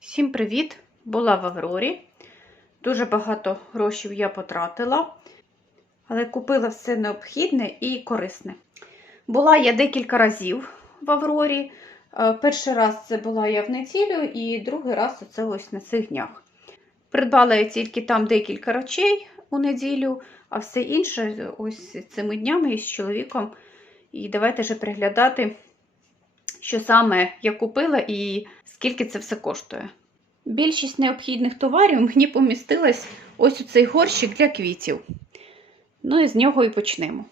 Всім привіт! Була в Аврорі. Дуже багато грошей я потратила, але купила все необхідне і корисне. Була я декілька разів в Аврорі. Е, Перший раз це була я в неділю, і другий раз це ось на цих днях. Придбала я тільки там декілька речей у неділю, а все інше ось цими днями із чоловіком. І давайте вже приглядати, що саме я купила і скільки це все коштує. Більшість необхідних товарів мені помістилась ось у цей горщик для квітів. Ну і з нього і почнемо.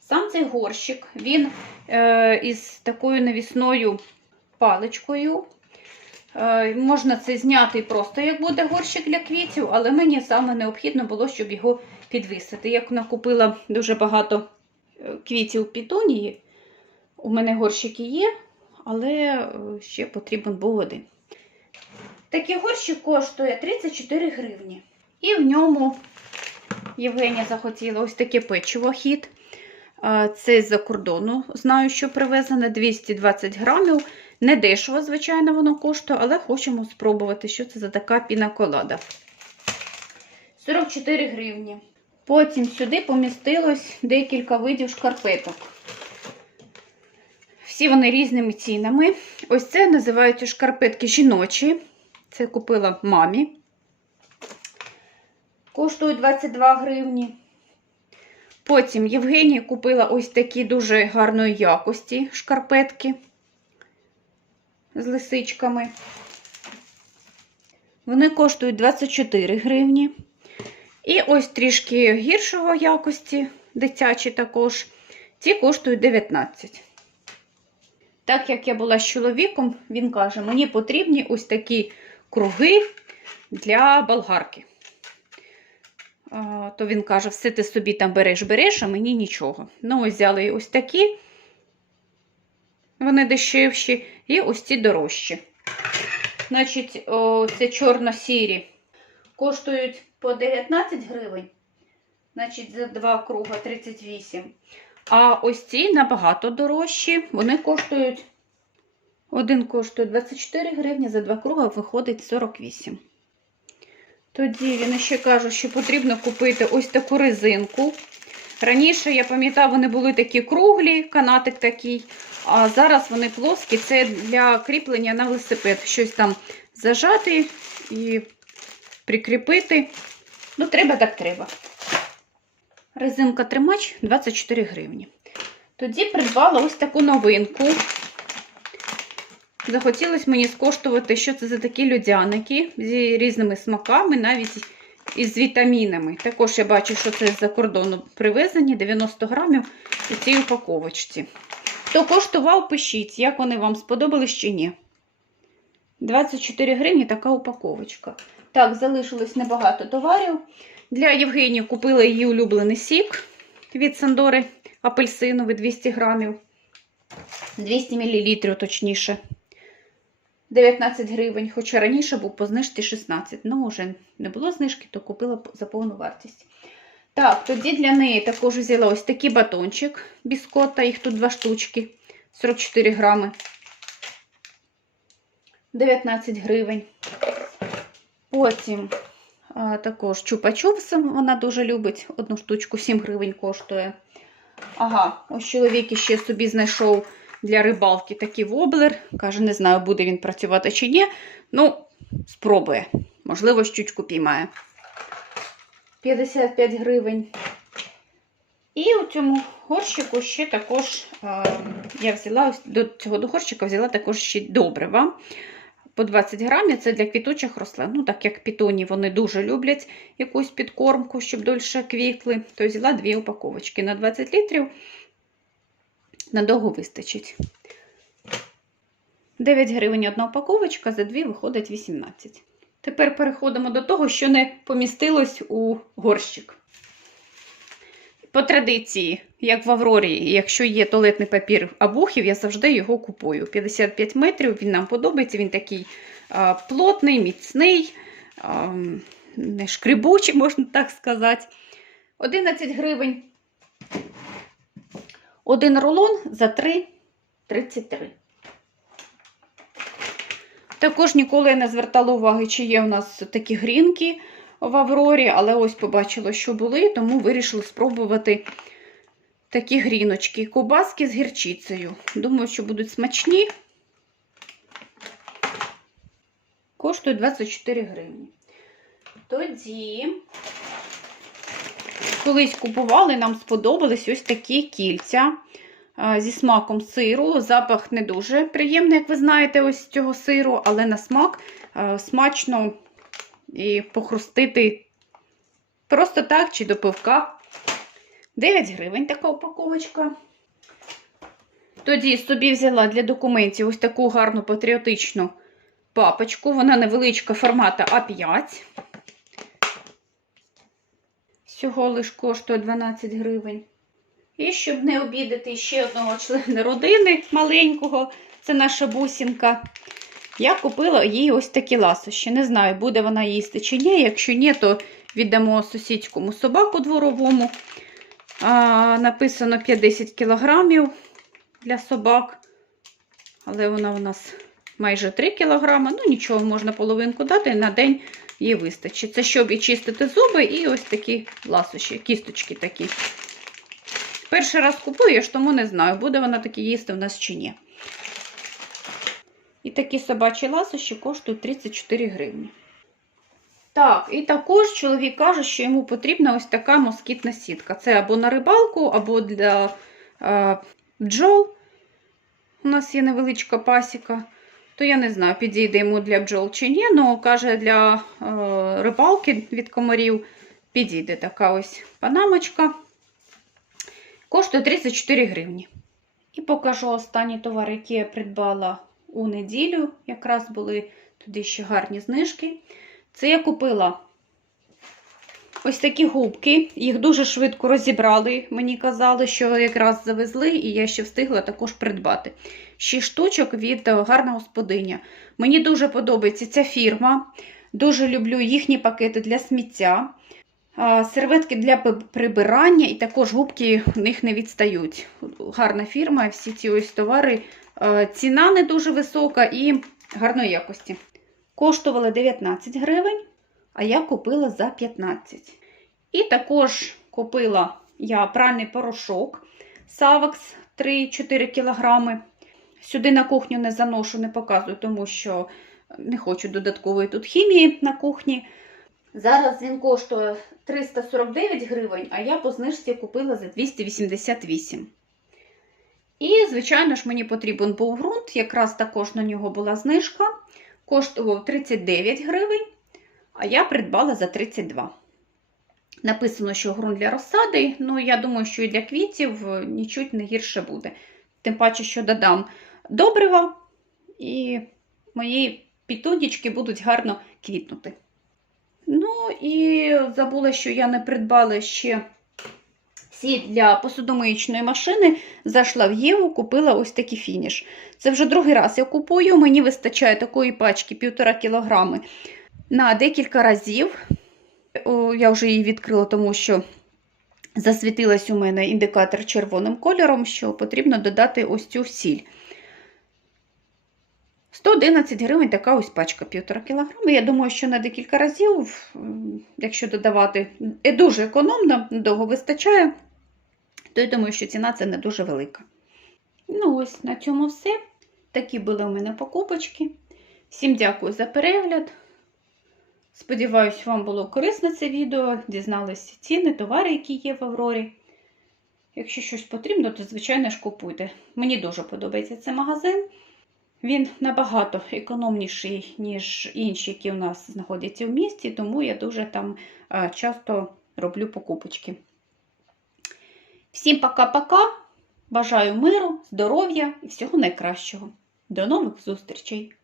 Сам цей горщик, він е, із такою навісною паличкою. Е, можна це зняти просто, як буде горщик для квітів, але мені саме необхідно було, щоб його підвисити. Як накупила дуже багато е, квітів пітунії, у мене горщики є, але е, ще потрібен був один. Такий горщик коштує 34 гривні. І в ньому Євгенія захотіла ось таке печиво хід. Це з-за кордону. Знаю, що привезене 220 грамів. Не дешево, звичайно, воно коштує, але хочемо спробувати, що це за така пінаколада. 44 гривні. Потім сюди помістилось декілька видів шкарпеток. Всі вони різними цінами. Ось це називаються шкарпетки жіночі. Це купила мамі. Коштують 22 гривні. Потім Євгенія купила ось такі дуже гарної якості шкарпетки з лисичками. Вони коштують 24 гривні. І ось трішки гіршого якості, дитячі також, ці коштують 19. Так як я була з чоловіком, він каже, мені потрібні ось такі круги для болгарки. То він каже, все ти собі там береш, береш, а мені нічого. Ну, ось взяли ось такі, вони дешевші, і ось ці дорожчі. Значить, о, це чорно-сірі. Коштують по 19 гривень. Значить, за два круга 38. А ось ці набагато дорожчі. Вони коштують. Один коштує 24 гривні, за два круга виходить 48. Тоді він ще каже, що потрібно купити ось таку резинку. Раніше, я пам'ятаю, вони були такі круглі, канатик такий, а зараз вони плоскі. Це для кріплення на велосипед. Щось там зажати і прикріпити. Ну, треба так треба. Резинка тримач 24 гривні. Тоді придбала ось таку новинку. Захотілося мені скоштувати, що це за такі льодяники зі різними смаками, навіть із вітамінами. Також я бачу, що це з-за кордону привезені 90 грамів у цій упаковочці. Хто коштував, пишіть, як вони вам сподобались чи ні. 24 гривні така упаковочка. Так, залишилось небагато товарів. Для Євгенії купила її улюблений сік від Сандори апельсиновий 200 грамів. 200 мл, точніше. 19 гривень, хоча раніше був по знижці 16. Ну, вже не було знижки, то купила за повну вартість. Так, тоді для неї також взяла ось такий батончик біскота, їх тут два штучки, 44 грами. 19 гривень. Потім а, також чупа-чупс, вона дуже любить. Одну штучку 7 гривень коштує. Ага, ось чоловік ще собі знайшов для рибалки такий воблер. Каже, не знаю, буде він працювати чи ні. Ну, спробує. Можливо, щучку піймає. 55 гривень. І у цьому горщику ще також я взяла до цього до горщика взяла також ще добрива. По 20 грамів це для квітучих рослин. Ну, так як пітоні вони дуже люблять якусь підкормку, щоб дольше квітли, то взяла дві упаковочки на 20 літрів. Надовго вистачить. 9 гривень одна упаковочка, за дві виходить 18. Тепер переходимо до того, що не помістилось у горщик. По традиції, як в Аврорі, якщо є туалетний папір абухів, я завжди його купую. 55 метрів, він нам подобається, він такий а, плотний, міцний, а, шкребучий, можна так сказати. 11 гривень. Один рулон за 3,33. Також ніколи я не звертала уваги, чи є у нас такі грінки в Аврорі, але ось побачила, що були, тому вирішила спробувати такі гріночки. Кубаски з гірчицею. Думаю, що будуть смачні. Коштують 24 гривні. Тоді, колись купували, нам сподобались ось такі кільця зі смаком сиру. Запах не дуже приємний, як ви знаєте, ось цього сиру, але на смак смачно і похрустити просто так чи до пивка. 9 гривень така упаковочка. Тоді собі взяла для документів ось таку гарну патріотичну папочку. Вона невеличка формата А5. Всього лиш коштує 12 гривень. І щоб не обідати ще одного члена родини маленького, це наша бусінка. Я купила їй ось такі ласощі. Не знаю, буде вона їсти чи ні. Якщо ні, то віддамо сусідському собаку дворовому. А, Написано 50 кілограмів для собак. Але вона у нас майже 3 кілограми. Ну, нічого, можна половинку дати, на день їй вистачить. Це щоб і чистити зуби, і ось такі ласощі, кісточки такі. Перший раз купую, я ж тому не знаю, буде вона такі їсти в нас чи ні. І такі собачі ласощі коштують 34 гривні. Так, і також чоловік каже, що йому потрібна ось така москітна сітка. Це або на рибалку, або для е, бджол. У нас є невеличка пасіка. То я не знаю, підійде йому для бджол чи ні, але каже, для е, рибалки від комарів підійде така ось панамочка. Коштує 34 гривні. І покажу останні товари, які я придбала у неділю. Якраз були туди ще гарні знижки. Це я купила ось такі губки. Їх дуже швидко розібрали. Мені казали, що якраз завезли, і я ще встигла також придбати. 6 штучок від гарна господиня. Мені дуже подобається ця фірма. Дуже люблю їхні пакети для сміття. Серветки для прибирання, і також губки в них не відстають. Гарна фірма, всі ці ось товари. Ціна не дуже висока і гарної якості. Коштували 19 гривень, а я купила за 15. І також купила я пральний порошок Savax 3-4 кг. Сюди на кухню не заношу, не показую, тому що не хочу додаткової тут хімії на кухні. Зараз він коштує 349 гривень, а я по знижці купила за 288. І, звичайно ж, мені потрібен був ґрунт, якраз також на нього була знижка. Коштував 39 гривень, а я придбала за 32. Написано, що ґрунт для розсади, ну, я думаю, що і для квітів нічуть не гірше буде. Тим паче, що додам добрива, і мої пітунічки будуть гарно квітнути. Ну, і забула, що я не придбала ще сіль для посудомиючної машини. Зайшла в Єву, купила ось такий фініш. Це вже другий раз я купую, мені вистачає такої пачки 1,5 кг на декілька разів. Я вже її відкрила, тому що засвітилась у мене індикатор червоним кольором, що потрібно додати ось цю сіль. 111 гривень така ось пачка 1,5 кг. Я думаю, що на декілька разів, якщо додавати, дуже економно, довго вистачає, то я думаю, що ціна це не дуже велика. Ну, ось на цьому все. Такі були у мене покупочки. Всім дякую за перегляд. Сподіваюсь, вам було корисне це відео. Дізналися ціни, товари, які є в Аврорі. Якщо щось потрібно, то, звичайно ж, купуйте. Мені дуже подобається цей магазин. Він набагато економніший, ніж інші, які у нас знаходяться в місті, тому я дуже там часто роблю покупочки. Всім пока-пока! Бажаю миру, здоров'я і всього найкращого. До нових зустрічей!